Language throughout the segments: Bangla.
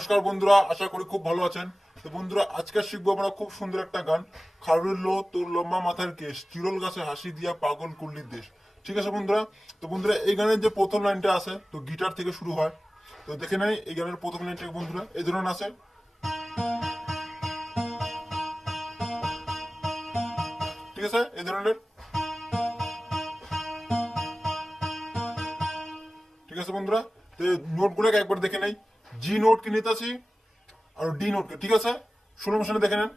নমস্কার বন্ধুরা, আশা করি খুব ভালো আছেন। তো বন্ধুরা, আজকে শিখবো আমরা খুব সুন্দর একটা গান, খারুল্লো তোর লম্বা মাথার কেশ, চিরল গাছে হাসি দিয়া পাগল করলি দেশ। ঠিক আছে বন্ধুরা? তো বন্ধুরা, এই গানের যে প্রথম লাইনটা আছে, তো গিটার থেকে শুরু হয়। তো দেখে নেই এই গানের প্রথম লাইনটা বন্ধুরা এই ধরনের আছে। ঠিক আছে, এই ধরনের। ঠিক আছে বন্ধুরা, তো নোটগুলোকে একবার দেখে নেই। জি নোট কে নিতেছি আর ডি নোট কে। ঠিক আছে, ষোলো মোশনে দেখে নেন।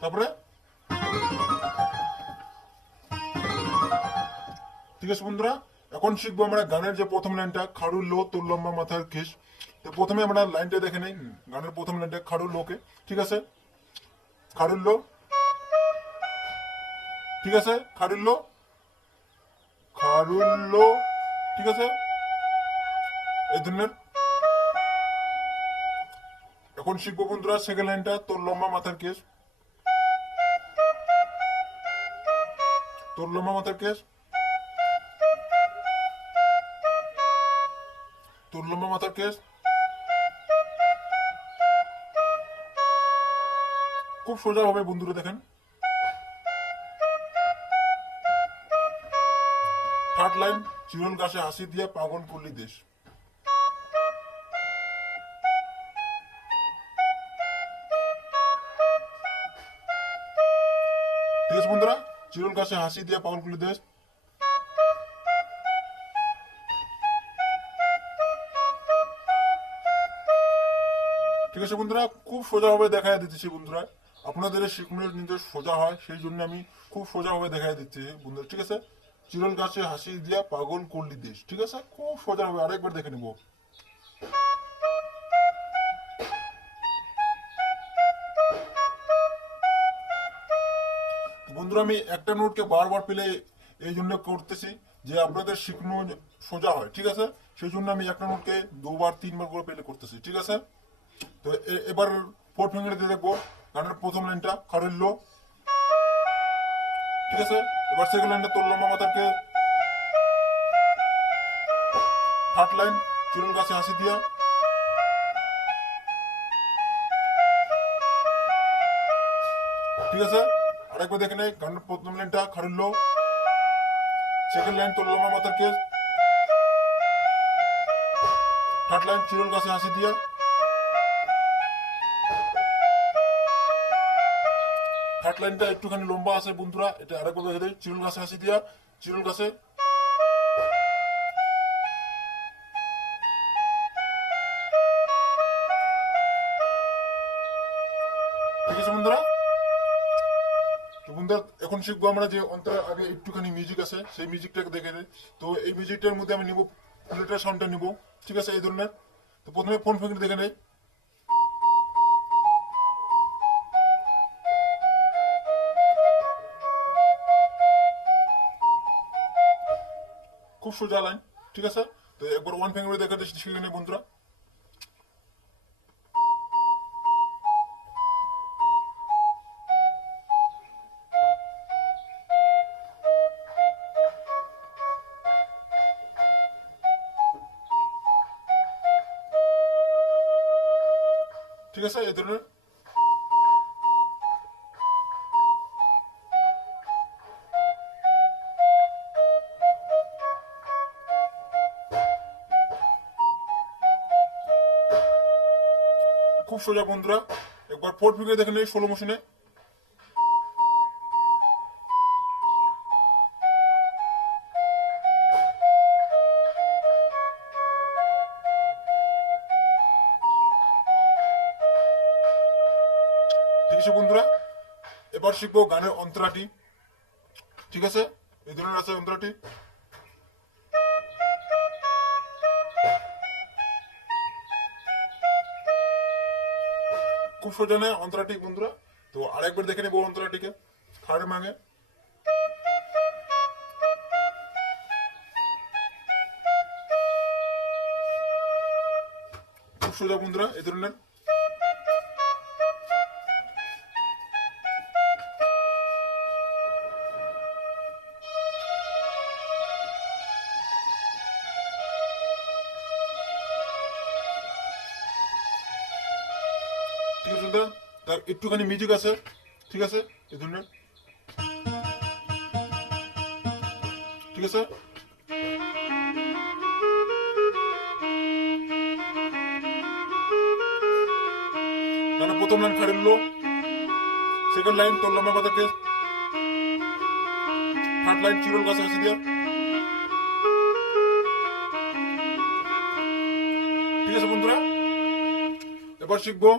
তারপরে ঠিক আছে বন্ধুরা, এখন শিখবো আমরা গানের যে প্রথম লাইনটা, খাড়ুর লো তোর লম্বা মাথার কেশ। তো প্রথমে আমরা লাইনটা দেখে নেই, গানের প্রথম লাইনটা খাড়ুর লোকে। ঠিক আছে, খাড়ুর লো। ঠিক আছে, খাড়ুর লো, খাড়ুর লো। ঠিক আছে, এই ধরনের। এখন শিখবো বন্ধুরা সেকেন্ড লাইনটা, তোর লম্বা মাথার কেশ, তোর লম্বা মাথার কেশ, তোর লম্বা মাথার কেশ। খুব সোজা হবে বন্ধুরা, দেখেন। থার্ড লাইন, চিরল গাছে হাসি দিয়া পাগল করলি দেশ। ঠিক আছে বন্ধুরা, চিরল গাছে হাসি দিয়া পাগল করলি দেশ। ঠিক আছে বন্ধুরা, খুব সোজাভাবে দেখাই দিতেছি বন্ধুরা। আপনাদের শিখনের নিজের সোজা হয়, সেই জন্য আমি খুব সোজাভাবে দেখাই দিচ্ছি বন্ধুরা। ঠিক আছে, চিরল গাছে হাসি দিয়া পাগল করলি দেশ। ঠিক আছে, খুব সোজা হবে, আরেকবার দেখে নেব। বন্ধুরা, আমি একটা নোটকে বারবার পেলে এই জন্য করতেছি যে আপনাদের শিখনো সোজা হয়। ঠিক আছে, সেই জন্য আমি একটা নোটকে দুবার তিনবার করে পেলে করতেছি। ঠিক আছে, তো এবার ফোর্থ ফিঙ্গারে দিয়ে দেখবো গানের প্রথম লাইনটা, খারের লো। ঠিক আছে, এবার সেকেন্ড লাইনটা, তোর লম্বা মাথাকে। থার্ড লাইন, চিরল গাছে হাসি দিয়া। ঠিক আছে, আরেকবার দেখে নেই গানের প্রথম লাইনটা, খারুল্ল। সেকেন্ড লাইন, তোর লম্বা মাথার কেস। থার্ড লাইন, চিরল গাছে হাসি দিয়া। থার্ড লাইনটা একটুখানি লম্বা আছে বন্ধুরা, এটা আরেকবার দেখে দেয়, চিরল গাছে হাসি দিয়া, চিরল গাছে। ঠিক আছে বন্ধুরা, তো বন্ধুরা এখন শিখবো আমরা যে অন্তরের আগে একটুখানি মিউজিক আছে, সেই মিউজিকটাকে দেখে দেয়। তো এই মিউজিকটার মধ্যে আমি নিব প্লেটার সাউন্ডটা নিব। ঠিক আছে, এই ধরনের। তো প্রথমে ফোন ফিঙ্গার দেখে নেই। খুব সোজা লাইন। ঠিক আছে, তো একবার ওয়ান ফিঙ্গারে দেখে শিখে নেই বন্ধুরা। ঠিক আছে, এই ধরনের। খুব সোজা বন্ধুরা, একবার ফোর্থ ফিঙ্গার দেখে নেই ষোলো মোশনে। ঠিক আছে বন্ধুরা, এবার শিখবো গানের অন্তরাটি। ঠিক আছে, এই ধরনের আছে অন্তরাটি। খুব সোজা নেয় অন্তরাটি বন্ধুরা। তো আরেকবার দেখে নেবো অন্তরাটিকে, থার্ড মাঙে। খুব সোজা বন্ধুরা, এই ধরনের। আছে বন্ধুরা, তার একটুখানি মিউজিক আছে, ঠিক আছে, এই ধরনের, ঠিক আছে। গানের প্রথম লাইন খাড়ির লো, সেকেন্ড লাইন তোর লম্বা মাথার কেস, থার্ড লাইন চিরল গাছে হাসি দিয়া, ঠিক আছে বন্ধুরা। এবার শিখবো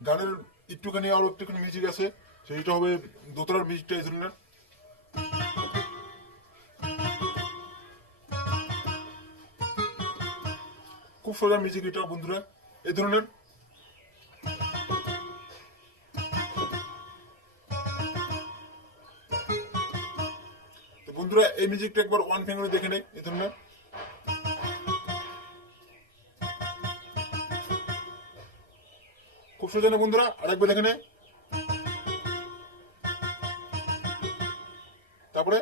গানের একটুখানি আরো একটুখানি মিউজিক আছে, সেইটা হবে দোতলার মিউজিকটা এই ধরনের, খুব সোজা মিউজিক এটা বন্ধুরা, এই ধরনের। তো বন্ধুরা এই মিউজিকটা একবার ওয়ান ফিঙ্গারে দেখে নেই, এই ধরনের। খুব সোজা না বন্ধুরা, আরেকবার দেখে নেই। তারপরে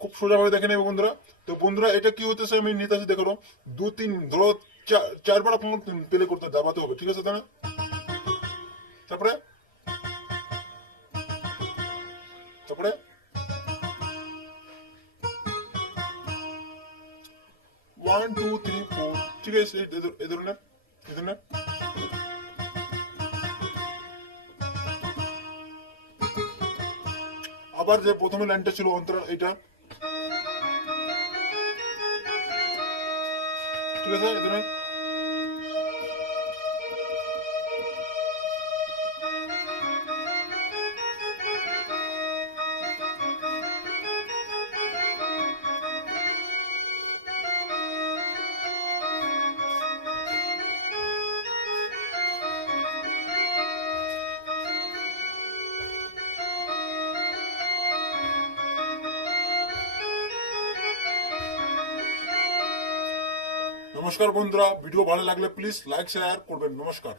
খুব সোজা ভাবে দেখে নেবে বন্ধুরা। তো বন্ধুরা এটা কি হতেছে আমি নিতে আসি দেখালো, দু তিন ধরো চারবার আপনার প্লে করতে দাবাতে হবে, ঠিক আছে তাই না। তারপরে তারপরে 1 2 3 4, ঠিক আছে, এই ধরনের, এই ধরনের। আবার যে প্রথমে লাইনটা ছিল অন্তরাল, এটা ঠিক আছে, এই ধরনের। নমস্কার বন্ধুরা, ভিডিও ভালো লাগলে প্লিজ লাইক শেয়ার করবেন। নমস্কার।